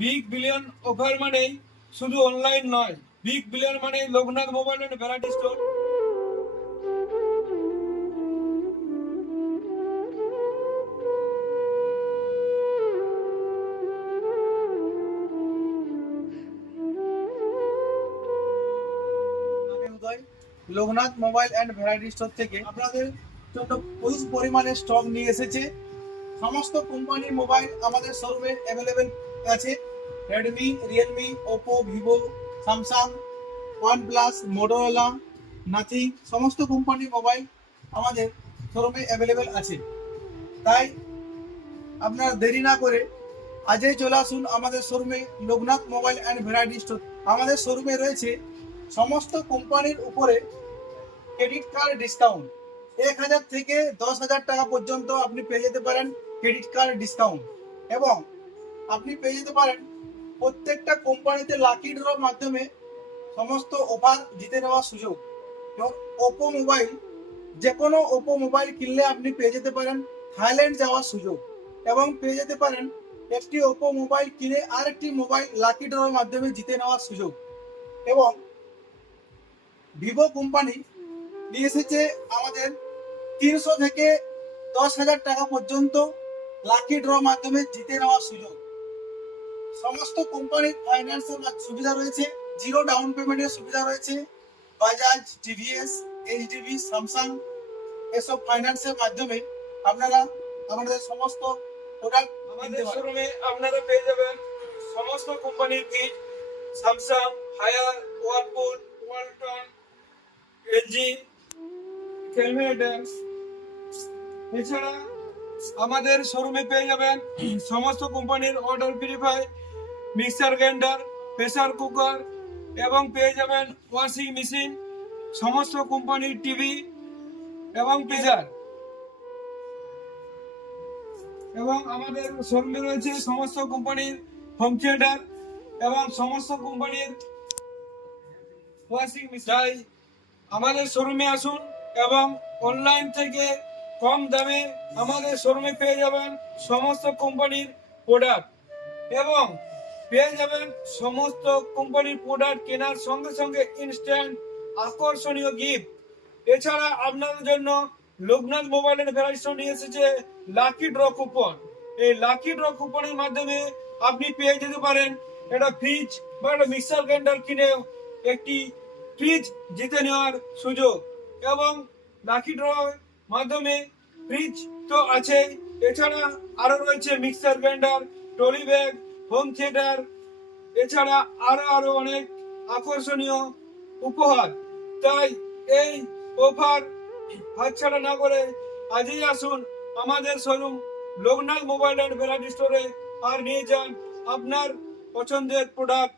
Big billion offer মানেই শুধু online নয়, বিগ বিলিয়ন মানে Loknath mobile and variety store. আমি Uday, Loknath mobile and variety store থেকে আপনাদের জন্য প্রচুর পরিমাণে স্টক নিয়ে এসেছে। সমস্ত কোম্পানির মোবাইল আমাদের শোরুমে অ্যাভেলেবেল আছে। Redmi, Realme, Oppo, Vivo, Samsung, OnePlus, Motorola, nothing সমস্ত কোম্পানির মোবাইল আমাদের শোরুমে অ্যাভেলেবেল আছে। তাই আপনার দেরি না করে আজই চলে আসুন আমাদের শোরুমে, Loknath mobile and variety store. আমাদের শোরুমে রয়েছে সমস্ত কোম্পানির উপরে ক্রেডিট কার্ড ডিসকাউন্ট। 1,000 থেকে 10,000 টাকা পর্যন্ত আপনি পেয়ে যেতে পারেন ক্রেডিট কার্ড ডিসকাউন্ট, এবং আপনি পেয়ে যেতে পারেন প্রত্যেকটা কোম্পানিতে লাকি ড্রর মাধ্যমে সমস্ত অফার জিতে নেওয়ার সুযোগ। এবং ওপো মোবাইল, যে কোনো ওপো মোবাইল কিনলে আপনি পেয়ে যেতে পারেন থাইল্যান্ড যাওয়ার সুযোগ, এবং পেয়ে যেতে পারেন একটি ওপো মোবাইল কিনে আরেকটি মোবাইল লাকি ড্রর মাধ্যমে জিতে নেওয়ার সুযোগ। এবং ভিভো কোম্পানি নিয়ে এসেছে আমাদের 300 থেকে 10,000 টাকা পর্যন্ত লাকি ড্র মাধ্যমে জিতে নেওয়ার সুযোগ। সমস্ত কোম্পানির ফাইন্যান্সের সুবিধা রয়েছে, জিরো ডাউন পেমেন্টের সুবিধা রয়েছে। বাজাজ, টিভিএস, এইচডিবি, স্যামসাং এসব ফাইন্যান্সের মাধ্যমে আপনারা আমাদের সমস্ত প্রোডাক্ট আমাদের শোরুমে আপনারা পেয়ে যাবেন সমস্ত কোম্পানির fridge, Samsung, Haier, Whirlpool, Walton, LG, ক্যালমেডার। এছাড়া আমাদের শোরুমে পেয়ে যাবেন সমস্ত কোম্পানির water purifier, mixer grinder, pressure cooker, এবং পেয়ে যাবেন ওয়াশিং মেশিন, সমস্ত কোম্পানির টিভি এবং পিজার। এবং আমাদের শোরুমে রয়েছে সমস্ত কোম্পানির হোম থিয়েটার এবং সমস্ত কোম্পানির ওয়াশিং মেশিন। তাই আমাদের শোরুমে আসুন এবং অনলাইন থেকে কম দামে আমাদের শোরুমে পেয়ে যাবেন সমস্ত কোম্পানির প্রোডাক্ট, এবং পেয়ে যাবেন সমস্ত কোম্পানির প্রোডাক্ট কেনার সঙ্গে সঙ্গে ইনস্ট্যান্ট আকর্ষণীয় গিফট। এছাড়া আপনাদের জন্য Loknath mobile and variety store নিয়ে এসেছে লাকি ড্র কুপন। এই লাকি ড্র কুপনের মাধ্যমে আপনি পেয়ে যেতে পারেন একটা ফ্রিজ বা একটা মিক্সার গ্রাইন্ডার কিনে একটি ফ্রিজ জিতে নেওয়ার সুযোগ। এবং লাকি ড্র মাধ্যমে ফ্রিজ তো আছে, এছাড়া আরো রয়েছে mixer grinder, trolley bag, home theatre, এছাড়া আরো অনেক আকর্ষণীয় উপহার। তাই এই অফার হাতছাড়া না করে আজই আসুন আমাদের showroom Loknath mobile and variety স্টোরে, আর নিয়ে যান আপনার পছন্দের প্রোডাক্ট।